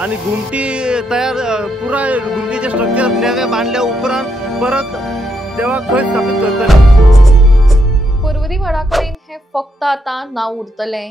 आणि घुमटी तयार पुरा घुमटीचे स्ट्रक्चर नवे बांधल्या उपरांत परत देवा खंय स्थापित करतले। पर्वरी वडा कडेन हे फक्त आता नाव उरतले,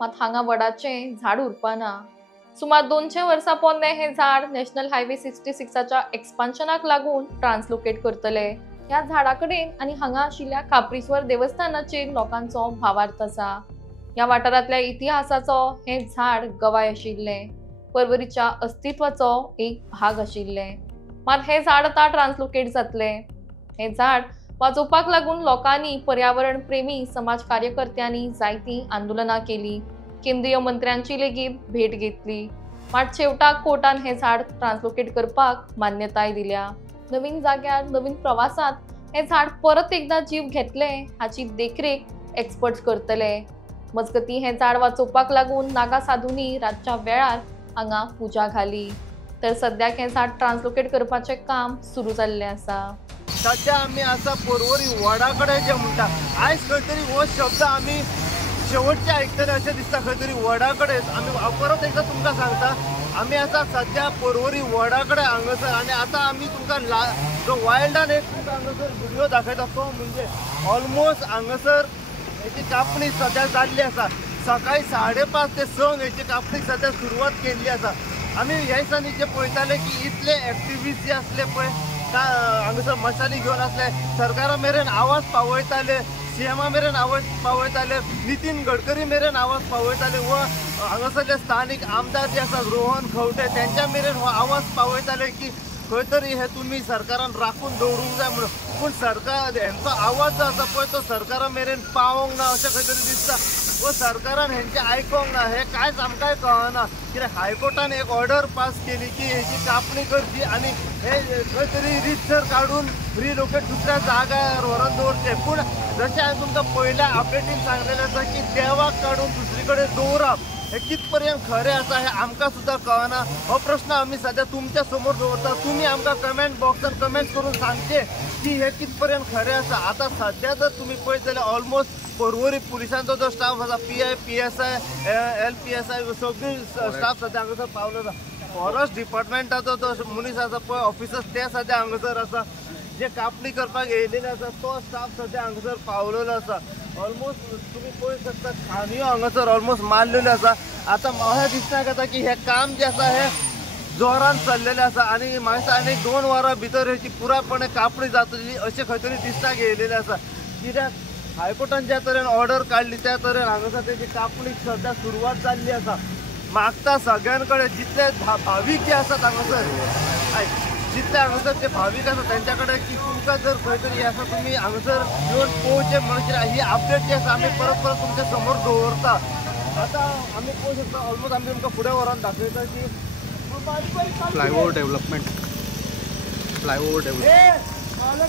मात हांगा वडाचे झाड उरपाना। सुमार 200 वर्सां पोन्ने हे झाड नॅशनल हायवे 66च्या एक्सपान्शनाक लागून ट्रान्सलोकेट करतले। ह्या झाडा कडेन आनी हांगा आशिल्ल्या काप्रीस्वर देवस्थानाचेर लोकांचो भावार्थ आसा। ह्या वाठारांतल्या इतिहासाचो हे झाड गवाय आशिल्ले, पर्वरीच्या अस्तित्वाचो एक भाग आशिल्ले। मात हे झाड आता ट्रान्सलोकेट जातले। हे झाड वाचोवपाक लागून लोकांनी, पर्यावरण प्रेमी समाज कार्यकर्त्यांनी जायती आंदोलनां केली, केंद्रीय मंत्र्यांची लेगीत भेट घेतली, मात शेवटाक कोर्टान हे झाड ट्रान्सलोकेट करपाक मान्यताय दिल्या। नवीन जाग्यार नवीन प्रवासात हे झाड परत एकदा जीव घेतले हाची देखरेख एक्सपर्ट्स करतले। मजगती हे झाड वाचोवपाक लागून नागा साधूंनी रातच्या वेळार हांगा पुजा घाली, तर सद्याक हे झाड ट्रान्सलोकेट करपाचे काम सुरू जाल्ले आसा। सध्या आम्ही असा पर्वरी वडाकडे जे म्हणटा, आयज खंय तरी हो शब्द आम्ही शेवटचे आयकतले अशें दिसता। खंय तरी वडाकडे आम्ही परत एकदा तुमकां सांगता, आम्ही आता सध्या पर्वरी वडाकडे हांगासर, आणि आता आम्ही तुमकां जो वायल्डान एक तुमकां हांगासर व्हिडिओ दाखयता तो म्हणजे ऑलमोस्ट हांगासर हेची कापणी सध्या जाल्ली आसा। सकाळी 5:30 ते 6 हेची कापणी सध्या सुरवात केल्ली आसा। आम्ही ह्या दिसांनी जे पळयताले की इतले एक्टिविस्ट जे असले पळय हांगासर मशाली घेवन असले, सरकारा मेरेन आवाज पावयताले, सीएमा मेरेन आवाज पावयताले, नितीन गडकरी मेरेन आवाज पावयताले, व हांगासरले स्थानिक आमदार जे आसात रोहन खंवटे त्यांच्या मेरेन हो आवाज पावयताले की खंय तरी हे तुम्ही सरकारान राखून दवरूंक जाय म्हणून। पूण सरकार हेंचो आवाज जो आसा पळय तो सरकारा मेरेन पावोंक ना अशें खंय तरी दिसता, व सरकारान हेंचे आयकोंक ना। हे कांयच आमकांय कळना, कित्याक हायकोर्टान एक ऑर्डर पास केली की हेची कापणी करची आणि हे खंय तरी रितसर काडून रिलोकेट दुसऱ्या जाग्यार व्हरून दवरचे। पूण जशें हांवें तुमकां पयल्या अपडेटीन सांगलेलें आसा की देवाक काडून दुसरे कडेन दवरप हे कितपर्यंत खरें आसा हे आमकां सुद्दां कळना। हो प्रश्न आमी सध्या तुमच्या समोर दवरता। तुम्ही आमकां कमेंट बॉक्सात कमेंट करून सांगचे की हे कितपर्यंत खरें आसा। आता सध्या जर तुम्ही पळयत जाल्यार ऑलमोस्ट पर्वरी पुलिसांचो जो स्टाफ आसा, PI, PSI, LPSI सगळी स्टाफ सध्या हांगासर पावलो आसा। फॉरेस्ट डिपार्टमेंटाचो जो मनीस आसा पळय ऑफिसर्स ते सध्या हांगासर आसा, जे कापणी करपाक येयलेले आसा तो स्टाफ सध्या हांगासर पावलेलो आसा। ऑलमोस्ट तुम्ही पळय शकता खांदयो हांगासर ऑलमोस्ट मारलेले आसा। आता अशें दिसता येता की हे काम जे आसा हे जोरान चल्लेले आसा आणि म्हाका आनी 2 वरां भितर हेची पुरायपणे कापणी जातली अशें खंय तरी दिसता येयलेलें आसा। कित्याक हायकोर्टान ज्या तरेन ऑर्डर काडली त्या तरेन हांगासर तेची कापणी सध्या सुरवात जाल्ली आसा। मागता सगळ्यां कडेन जितले भावीक जे आसात हांगासर, जितले हांगासरचे भावीक आसा तेंच्या कडेन की तुमकां जर खंय तरी आसा तुम्ही हांगासर येवन पोवचे म्हणजे ही अपडेट जी आसा आमी परत परत तुमच्या समोर दवरता। आता आमी पळोवंक शकता ऑलमोस्ट आमी तुमकां फुडें व्हरोन दाखयता की फ्लायओव्हर डेव्हलपमेंट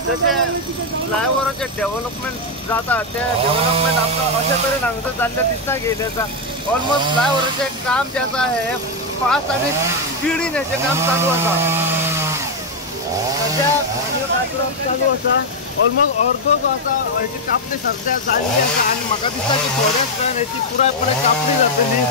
जशें फ्लायओव्हराचें डेव्हलपमेंट जाता ते डेव्हलपमेंट आमकां अशे तरेन हांगासर जाल्लें दिसता येयलें आसा। ऑलमोस्ट फ्लायओव्हराचें काम जें आसा हे फास्ट आनी स्पिडीन हेचें काम चालू आसा। सध्या चालू आसा। ऑलमोस्ट अर्दो जो आसा हेची कापणी सध्या जाल्ली आसा आनी म्हाका दिसता की थोड्याच वेळान हेची पुरायपणे कापणी जातली।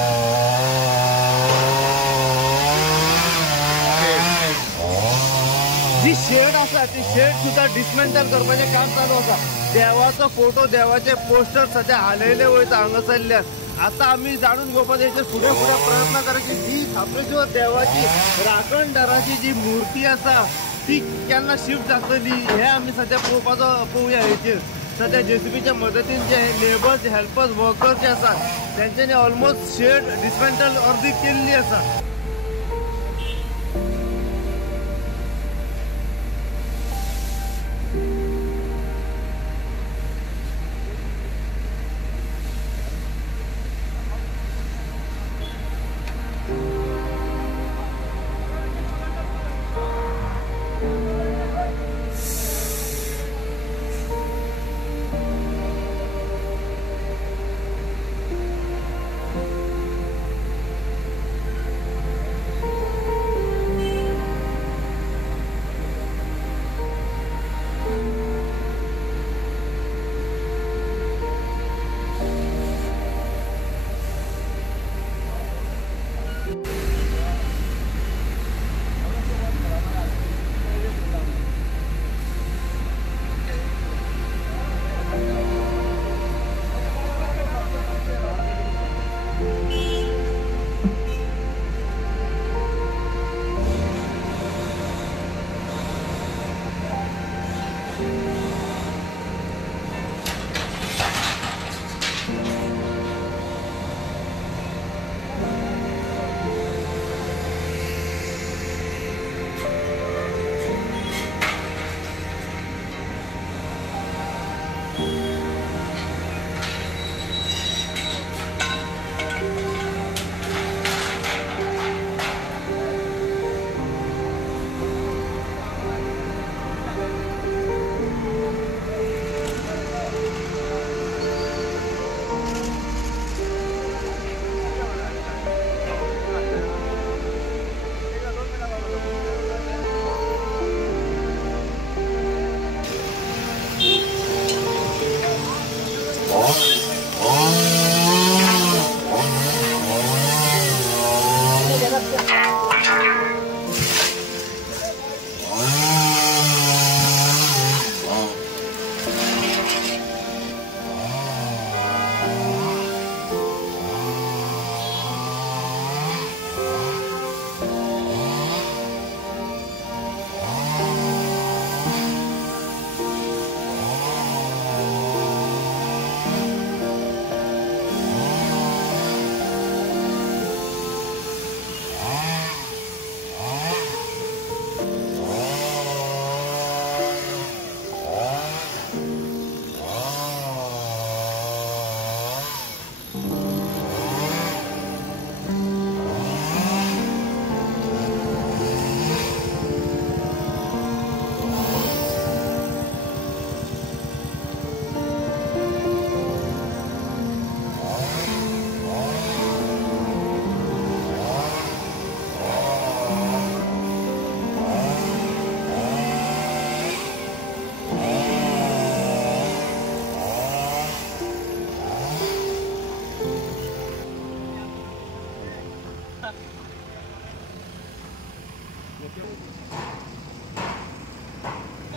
जी शेड आसा ती शेड सुद्धा डिसमेंटल करपाचें काम चालू आसा। देवाचो फोटो, देवाचे पोस्टर सध्या हालयले वयता हांगासरल्यान। आता आम्ही जाणून घेवपाचो हेचे फुडें प्रयत्न करायची जी खापरेश्वर देवाची राखणदाराची जी मूर्ती आसा ती केन्ना शिफ्ट जातली हे आमी सध्या पळोवया हेचेर। सध्या JCBच्या मदतीन जे लेबर्स, हेल्पर्स, वर्कर्स जे आसात तेंच्यांनी ऑलमोस्ट शेड डिसमेंटल अर्दी केल्ली आसा।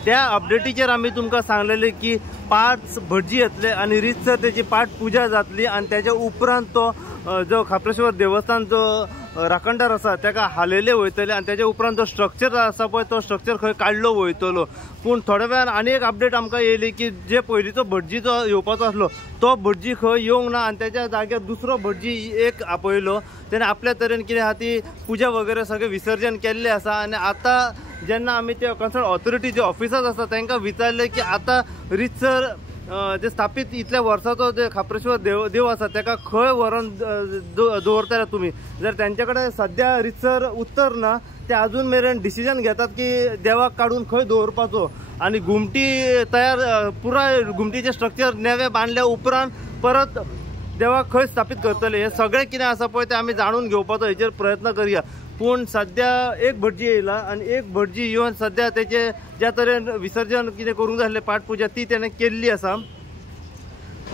त्या अपडेटीचेर आमी तुमकां सांगलेले की 5 भटजी येतले आणि रितसर त्याची पाठ पूजा जातली आणि त्याच्या उपरांत तो जो खापरेश्वर देवस्थान जो राखणदार आसा ताका हालयले वयतले आणि त्याच्या उपरांत जो स्ट्रक्चर आसा पळय तो स्ट्रक्चर खंय काडलो वयतलो। पूण थोड्या वेळान आनी एक अपडेट आमकां येयली की जे पयलींचो भटजी जो येवपाचो आसलो तो भटजी खंय येवंक ना आणि त्याच्या जाग्यार दुसरो भटजी एक आपयलो। त्याने आपल्या तरेन कितें आहा ती पूजा वगैरे सगळे विसर्जन केल्ले आसा आणि आता जेन्ना आमी ते कन्सर्न ऑथॉरिटी जे ऑफिसर्स आसा तांकां विचारले की आता रितसर जे स्थापित इतल्या वर्साचो जे खापरेश्वर देव आसा ताका खंय व्हरून दवरतले तुमी। जर त्यांच्याकडे सध्या रितसर उत्तर ना ते अजून मेरेन डिसिजन घेतात की देवाक काढून खंय दवरपाचो आणि घुमटी तयार पुराय घुमटीचे स्ट्रक्चर नेवे बांधल्या उपरांत परत देवाक खंय स्थापित करतले हे सगळे कितें आसा पळय ते आमी जाणून घेवपाचो हेचेर प्रयत्न करया। पूण सध्या एक भटजी येयला आणि एक भटजी येवन सध्या त्याचे ज्या तरेन विसर्जन कितें करूंक जाय आसलें पाठपूजा ती त्याने केल्ली आसा।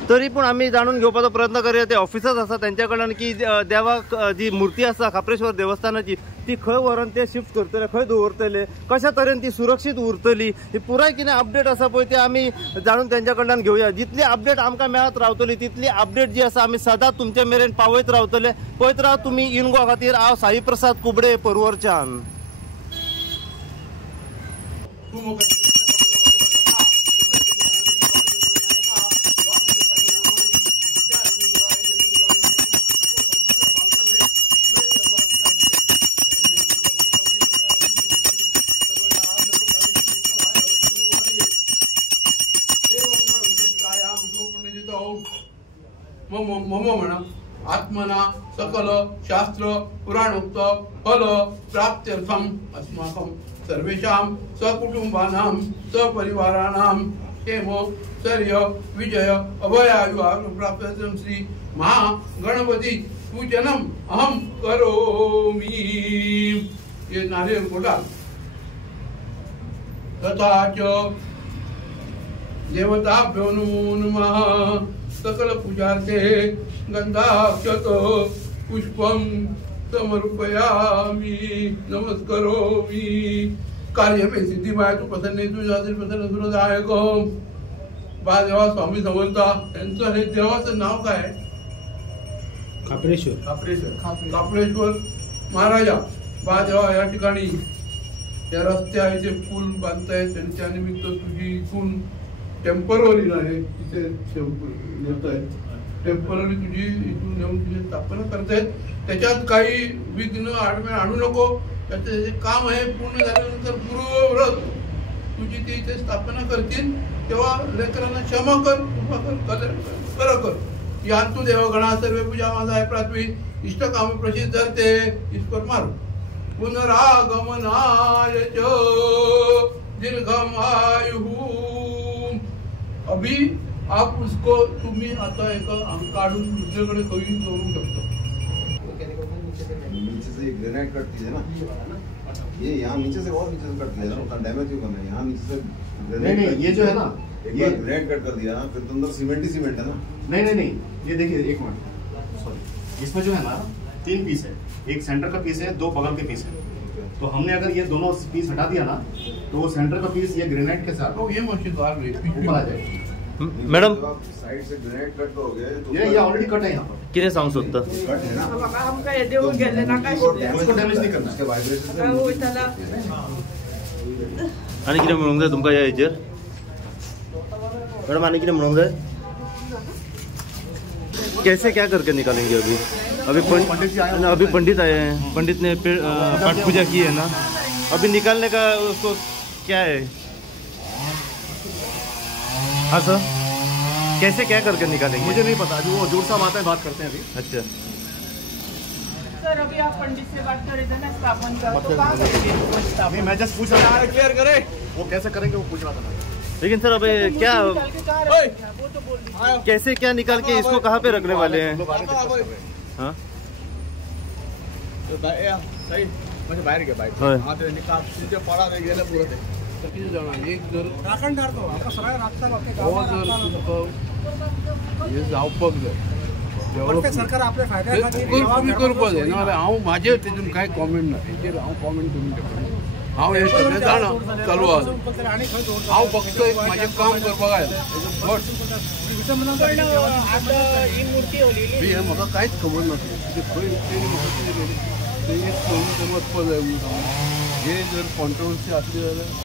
तरी पूण आमी जाणून घेवपाचो प्रयत्न करया ते ऑफिसर्स आसा त्यांच्या कडल्यान की देवाक जी मूर्ती आसा खापरेश्वर देवस्थानाची ती खंय व्हरून ते शिफ्ट करतले खंय दवरतले कशा तरेन ती सुरक्षीत उरतली ही पुराय कितें अपडेट आसा पळय ते आमी जाणून त्यांच्या कडल्यान घेवया। जितली अपडेट आमकां मेळत रावतली तितली अपडेट जी आसा आमी सदांच तुमचे मेरेन पावयत रावतले। पळयत राव तुमी इनगो खातीर हांव साई प्रसाद कुबडे परवरच्यान। मम म्हणा आत्मना सकल शास्त्र पुराणोक्त फल प्राप्त्यर्थम अस्माकं सर्वेषां सकुटुंबानां सपरिवाराणां क्षेम शौर्य विजय अभयायु प्राप्त्यर्थं श्री महागणपति पूजनम अहम करोमि। ये नारियल फोड़ा तथा च देवताभ्यो नमः सकल पूजार्थे गंधाक्षत पुष्पं समर्पयामि नमस्करोमि। कार्य में सिद्धि माय तू प्रसन्न तू जातील प्रसन्न सुरदायक बादेवा स्वामी समर्था यांचं हे देवाचं नाव काय? खापरेश्वर खापरेश्वर महाराजा बादेवा या ठिकाणी या रस्त्या इथे पूल बांधतायत त्यांच्या निमित्त तुझी इथून टेम्पररी आहे तिथे येत आहे टेम्पररी तुझी इथून येऊन तुझी स्थापना करतायत। त्याच्यात काही विघ्न आडमे आणू नको। त्याचे जे काम आहे पूर्ण झाल्यानंतर पूर्वव्रत तुझी ते इथे स्थापना करतील तेव्हा लेकरांना क्षमा कर। यांतू देवगणा सर्व पूजा माझा आहे प्राथमिक इष्ट काम प्रसिद्ध धरते ईश्वर मार पुनरागमनाय च दीर्घमायु। अभी आप उसको तुम्ही आता एक काढून दुसरीकडे कवी जोडू शकतो। नीचे से एक ग्रेनाइट कट कीजिए ना ये यहाँ नीचे से और नीचे से कट दिया ना डैमेज होगा ना यहाँ नीचे से नहीं ये जो है ना ये ग्रेनाइट कट कर दिया ना फिर तो अंदर सीमेंट ही सीमेंट है ना। नहीं ये देखिए एक मिनट सॉरी इसमें जो है ना 3 पीस है एक सेंटर का पीस है 2 बगल के पीस है। तो हमने अगर ये दोनों पीस हटा दिया ना तो वो सेंटर का पीस ये ग्रेनाइट के साथ ये मशीन ऊपर आ जाएगी। मैडम साइड से ग्रेनाइट कट करोगे तो ये ऑलरेडी कट है यहाँ पर कितें सांगू सोदता कट है ना हम काय देऊन गेले ना काय उसको डैमेज नहीं करना। उसके वाइब्रेशन काय होईताला आणि कितें म्हणूंक जाय तुमकां ह्या हेचेर मैडम? आणि कितें म्हणूंक जाय? कैसे क्या करके निकालेंगे अभी पंडित आए हैं, पंडित ने पाठ पूजा की है ना, अभी निकालने का उसको क्या है? हाँ सर कैसे क्या करके निकालेंगे? मुझे नहीं पता, जो वो जोड़ साहब आते हैं बात करते हैं अभी। अच्छा सर अभी आप पंडित से बात कर रहे थे ना स्थापन का तो कहाँ करेंगे? नहीं मैं जस्ट पूछ रहा था क्लियर करे वो कैसे करेंगे वो पूछ रहा था। लेकिन सर अब क्या निकाल के कहाँ रखेंगे? वो तो बोल रही है। कैसे क्या निकाल के इसको कहाँ पे रखने वाले हैं? हाँ सही म्हणजे बाहेर घ्या बाहेर होय. हा ते निकाल तिथे पडा नाही गेलं पुरं ते किती जण एक जर राखण धरतो आपण सगळ्या राखतात आपले हो गावाला जर राखतात. तुमचं हे जावपक जर प्रत्येक सरकार आपल्या फायद्यासाठी तुम्ही करपा जाय ना हांव माझे तितून कांय कॉमेंट ना हेचेर हांव कॉमेंट करून शकना। हांव हे सगळें जाणा चालू आहा हांव फक्त म्हाजें काम करपाक आयला बट हे म्हाका कांयच खबर ना खंय तेणी म्हाका कितें केलें तें एक फोन वचपा जाय म्हणून हे जर कॉन्ट्रोवर्सी आसली जाल्यार